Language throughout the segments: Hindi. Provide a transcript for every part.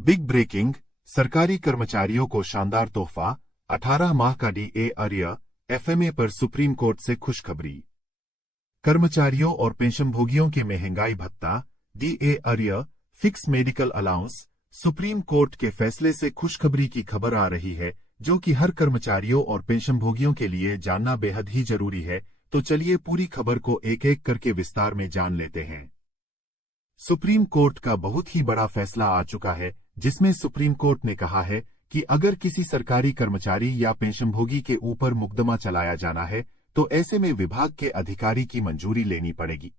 बिग ब्रेकिंग, सरकारी कर्मचारियों को शानदार तोहफा, 18 माह का डीए अर्य, एफएमए पर सुप्रीम कोर्ट से खुशखबरी। कर्मचारियों और पेंशनभोगियों के महंगाई भत्ता, डीए अर्य, fix medical allowance, supreme court के फैसले से खुशखबरी की खबर आ रही है, जो कि हर कर्मचारियों और पेंशनभोगियों के लिए जानना बेहद ही जरूरी है। तो चलिए पूरी खबर को एक एक करके विस्तार में जान लेते हैं। सुप्रीम कोर्ट का बहुत ही बड़ा फैसला आ चुका है, जिसमें सुप्रीम कोर्ट ने कहा है कि अगर किसी सरकारी कर्मचारी या पेंशनभोगी के ऊपर मुकदमा चलाया जाना है, तो ऐसे में विभाग के अधिकारी की मंजूरी लेनी पड़ेगी।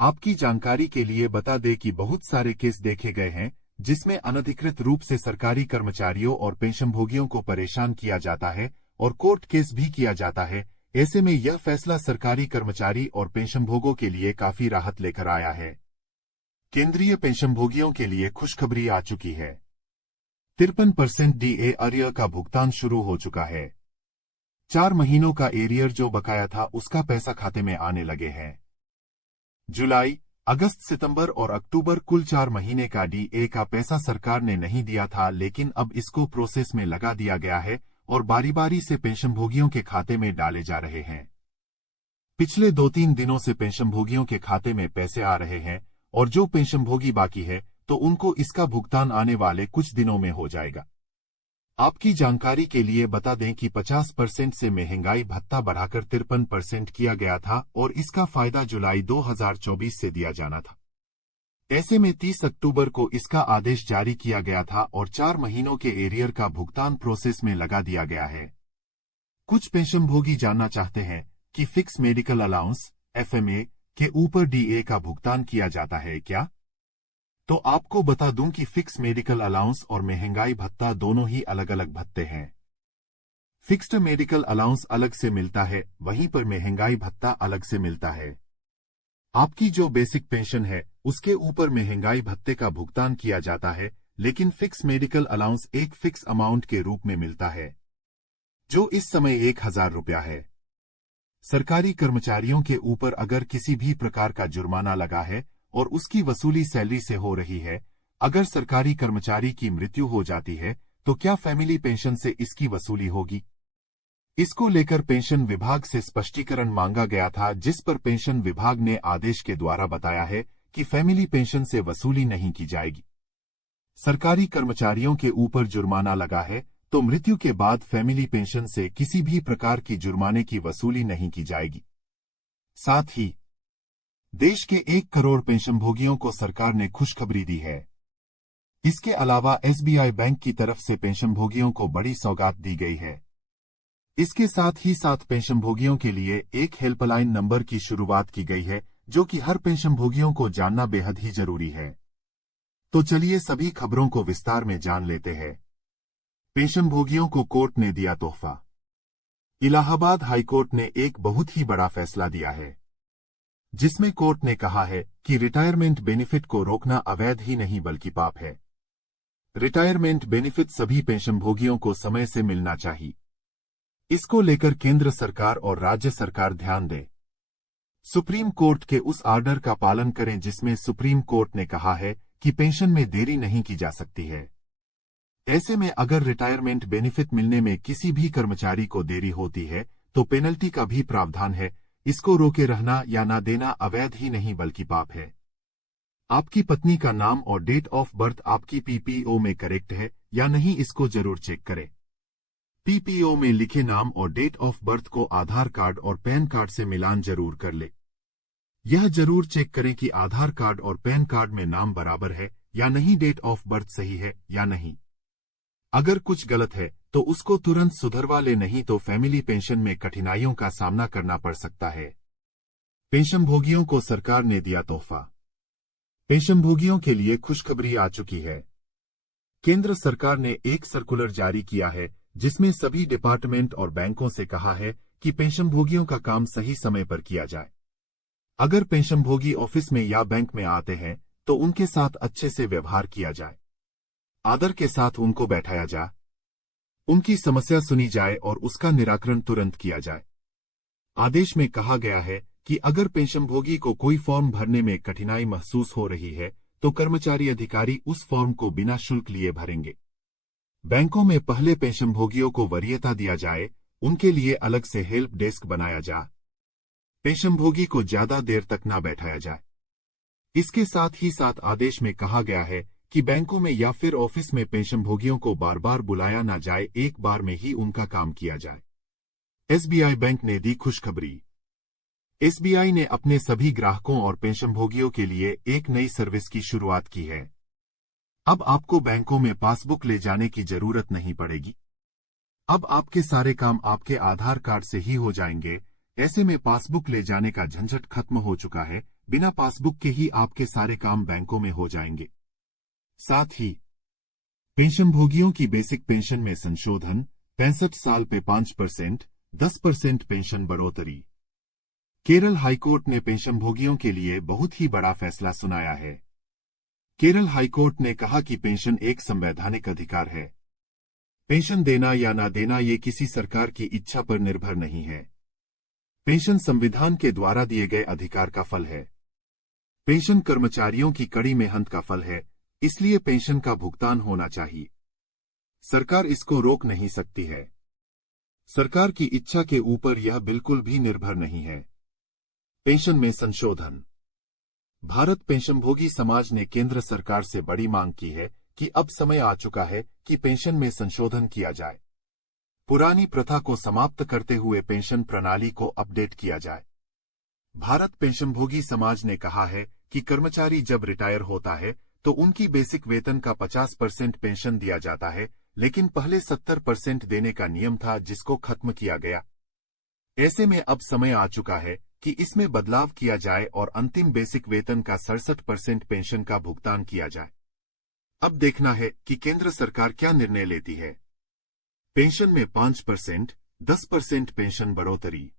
आपकी जानकारी के लिए बता दें कि बहुत सारे केस देखे गए हैं, जिसमें अनधिकृत रूप से सरकारी कर्मचारियों और पेंशनभोगियों को परेशान किया जाता है और कोर्ट केस भी किया जाता है। ऐसे में यह फैसला सरकारी कर्मचारी और पेंशनभोगियों के लिए काफी राहत लेकर आया है। केंद्रीय पेंशनभोगियों के लिए खुशखबरी आ चुकी है। 53% डीए अर्य का भुगतान शुरू हो चुका है। 4 महीनों का एरियर जो बकाया था उसका पैसा खाते में आने लगे हैं। जुलाई, अगस्त, सितंबर और अक्टूबर कुल 4 महीने का डीए का पैसा सरकार ने नहीं दिया था, लेकिन अब इसको प्रोसेस में लगा दिया गया है और बारी बारी से पेंशनभोगियों के खाते में डाले जा रहे हैं। पिछले 2-3 दिनों से पेंशनभोगियों के खाते में पैसे आ रहे हैं और जो पेंशनभोगी बाकी है तो उनको इसका भुगतान आने वाले कुछ दिनों में हो जाएगा। आपकी जानकारी के लिए बता दें कि 50% से महंगाई भत्ता बढ़ाकर 53% किया गया था और इसका फायदा जुलाई 2024 से दिया जाना था। ऐसे में 30 अक्टूबर को इसका आदेश जारी किया गया था और 4 महीनों के एरियर का भुगतान प्रोसेस में लगा दिया गया है। कुछ पेंशनभोगी जानना चाहते हैं कि फिक्स मेडिकल अलाउंस, एफएमए, के ऊपर डीए का भुगतान किया जाता है क्या? तो आपको बता दूं कि फिक्स मेडिकल अलाउंस और महंगाई भत्ता दोनों ही अलग अलग भत्ते हैं। फिक्स्ड मेडिकल अलाउंस अलग से मिलता है, वहीं पर महंगाई भत्ता अलग से मिलता है। आपकी जो बेसिक पेंशन है उसके ऊपर महंगाई भत्ते का भुगतान किया जाता है, लेकिन फिक्स मेडिकल अलाउंस एक फिक्स अमाउंट के रूप में मिलता है, जो इस समय 1000 रुपया है। सरकारी कर्मचारियों के ऊपर अगर किसी भी प्रकार का जुर्माना लगा है और उसकी वसूली सैलरी से हो रही है, अगर सरकारी कर्मचारी की मृत्यु हो जाती है तो क्या फैमिली पेंशन से इसकी वसूली होगी? इसको लेकर पेंशन विभाग से स्पष्टीकरण मांगा गया था, जिस पर पेंशन विभाग ने आदेश के द्वारा बताया है कि फैमिली पेंशन से वसूली नहीं की जाएगी। सरकारी कर्मचारियों के ऊपर जुर्माना लगा है तो मृत्यु के बाद फैमिली पेंशन से किसी भी प्रकार की जुर्माने की वसूली नहीं की जाएगी। साथ ही देश के 1 करोड़ पेंशनभोगियों को सरकार ने खुशखबरी दी है। इसके अलावा एसबीआई बैंक की तरफ से पेंशनभोगियों को बड़ी सौगात दी गई है। इसके साथ ही पेंशनभोगियों के लिए एक हेल्पलाइन नंबर की शुरुआत की गई है, जो कि हर पेंशनभोगियों को जानना बेहद ही जरूरी है। तो चलिए सभी खबरों को विस्तार में जान लेते हैं। पेंशनभोगियों को कोर्ट ने दिया तोहफा। इलाहाबाद हाईकोर्ट ने एक बहुत ही बड़ा फैसला दिया है, जिसमें कोर्ट ने कहा है कि रिटायरमेंट बेनिफिट को रोकना अवैध ही नहीं बल्कि पाप है। रिटायरमेंट बेनिफिट सभी पेंशनभोगियों को समय से मिलना चाहिए। इसको लेकर केंद्र सरकार और राज्य सरकार ध्यान दें। सुप्रीम कोर्ट के उस आर्डर का पालन करें जिसमें सुप्रीम कोर्ट ने कहा है कि पेंशन में देरी नहीं की जा सकती है। ऐसे में अगर रिटायरमेंट बेनिफिट मिलने में किसी भी कर्मचारी को देरी होती है तो पेनल्टी का भी प्रावधान है। इसको रोके रहना या ना देना अवैध ही नहीं बल्कि पाप है। आपकी पत्नी का नाम और डेट ऑफ बर्थ आपकी पीपीओ में करेक्ट है या नहीं, इसको जरूर चेक करें। पीपीओ में लिखे नाम और डेट ऑफ बर्थ को आधार कार्ड और पैन कार्ड से मिलान जरूर कर ले। यह जरूर चेक करें कि आधार कार्ड और पैन कार्ड में नाम बराबर है या नहीं, डेट ऑफ बर्थ सही है या नहीं। अगर कुछ गलत है तो उसको तुरंत सुधरवा ले, नहीं तो फैमिली पेंशन में कठिनाइयों का सामना करना पड़ सकता है। पेंशनभोगियों को सरकार ने दिया तोहफा। पेंशनभोगियों के लिए खुशखबरी आ चुकी है। केंद्र सरकार ने एक सर्कुलर जारी किया है, जिसमें सभी डिपार्टमेंट और बैंकों से कहा है कि पेंशनभोगियों का काम सही समय पर किया जाए। अगर पेंशनभोगी ऑफिस में या बैंक में आते हैं तो उनके साथ अच्छे से व्यवहार किया जाए, आदर के साथ उनको बैठाया जाए, उनकी समस्या सुनी जाए और उसका निराकरण तुरंत किया जाए। आदेश में कहा गया है कि अगर पेंशनभोगी को कोई फॉर्म भरने में कठिनाई महसूस हो रही है तो कर्मचारी अधिकारी उस फॉर्म को बिना शुल्क लिए भरेंगे। बैंकों में पहले पेंशनभोगियों को वरीयता दिया जाए, उनके लिए अलग से हेल्प डेस्क बनाया जाए। पेंशनभोगी को ज्यादा देर तक न बैठाया जाए। इसके साथ ही साथ आदेश में कहा गया है कि बैंकों में या फिर ऑफिस में पेंशनभोगियों को बार बार बुलाया न जाए, एक बार में ही उनका काम किया जाए। एसबीआई बैंक ने दी खुशखबरी। एसबीआई ने अपने सभी ग्राहकों और पेंशनभोगियों के लिए एक नई सर्विस की शुरुआत की है। अब आपको बैंकों में पासबुक ले जाने की जरूरत नहीं पड़ेगी। अब आपके सारे काम आपके आधार कार्ड से ही हो जाएंगे। ऐसे में पासबुक ले जाने का झंझट खत्म हो चुका है। बिना पासबुक के ही आपके सारे काम बैंकों में हो जाएंगे। साथ ही पेंशनभोगियों की बेसिक पेंशन में संशोधन, 65 साल पे 5%, 10% पेंशन बढ़ोतरी। केरल हाईकोर्ट ने पेंशनभोगियों के लिए बहुत ही बड़ा फैसला सुनाया है। केरल हाईकोर्ट ने कहा कि पेंशन एक संवैधानिक अधिकार है। पेंशन देना या ना देना ये किसी सरकार की इच्छा पर निर्भर नहीं है। पेंशन संविधान के द्वारा दिए गए अधिकार का फल है। पेंशन कर्मचारियों की कड़ी मेहनत का फल है, इसलिए पेंशन का भुगतान होना चाहिए। सरकार इसको रोक नहीं सकती है। सरकार की इच्छा के ऊपर यह बिल्कुल भी निर्भर नहीं है। पेंशन में संशोधन। भारत पेंशनभोगी समाज ने केंद्र सरकार से बड़ी मांग की है कि अब समय आ चुका है कि पेंशन में संशोधन किया जाए। पुरानी प्रथा को समाप्त करते हुए पेंशन प्रणाली को अपडेट किया जाए। भारत पेंशनभोगी समाज ने कहा है कि कर्मचारी जब रिटायर होता है तो उनकी बेसिक वेतन का 50% पेंशन दिया जाता है, लेकिन पहले 70% देने का नियम था जिसको खत्म किया गया। ऐसे में अब समय आ चुका है कि इसमें बदलाव किया जाए और अंतिम बेसिक वेतन का 67% पेंशन का भुगतान किया जाए। अब देखना है कि केंद्र सरकार क्या निर्णय लेती है। पेंशन में 5%, 10% पेंशन बढ़ोतरी।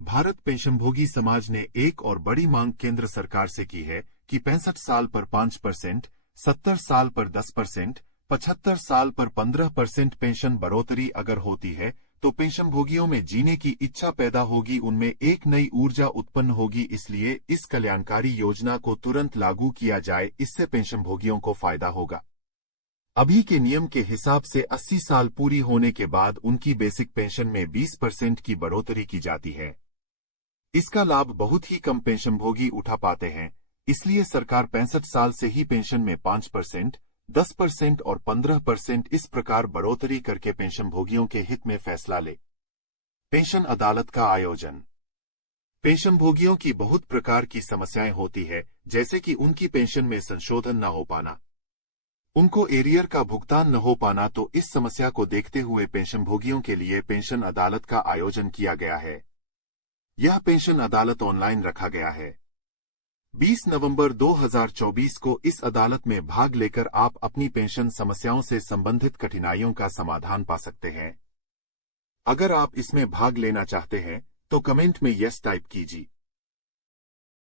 भारत पेंशनभोगी समाज ने एक और बड़ी मांग केंद्र सरकार से की है कि 65 साल पर 5%, 70 साल पर 10%, 75 साल पर 15% पेंशन बढ़ोतरी अगर होती है तो पेंशनभोगियों में जीने की इच्छा पैदा होगी, उनमें एक नई ऊर्जा उत्पन्न होगी। इसलिए इस कल्याणकारी योजना को तुरंत लागू किया जाए, इससे पेंशनभोगियों को फायदा होगा। अभी के नियम के हिसाब से 80 साल पूरी होने के बाद उनकी बेसिक पेंशन में 20% की बढ़ोतरी की जाती है। इसका लाभ बहुत ही कम पेंशनभोगी उठा पाते हैं, इसलिए सरकार 65 साल से ही पेंशन में 5%, 10% और 15% इस प्रकार बढ़ोतरी करके पेंशनभोगियों के हित में फैसला ले। पेंशन अदालत का आयोजन। पेंशनभोगियों की बहुत प्रकार की समस्याएं होती है, जैसे कि उनकी पेंशन में संशोधन न हो पाना, उनको एरियर का भुगतान न हो पाना। तो इस समस्या को देखते हुए पेंशनभोगियों के लिए पेंशन अदालत का आयोजन किया गया है। यह पेंशन अदालत ऑनलाइन रखा गया है। 20 नवंबर 2024 को इस अदालत में भाग लेकर आप अपनी पेंशन समस्याओं से संबंधित कठिनाइयों का समाधान पा सकते हैं। अगर आप इसमें भाग लेना चाहते हैं तो कमेंट में यस टाइप कीजिए।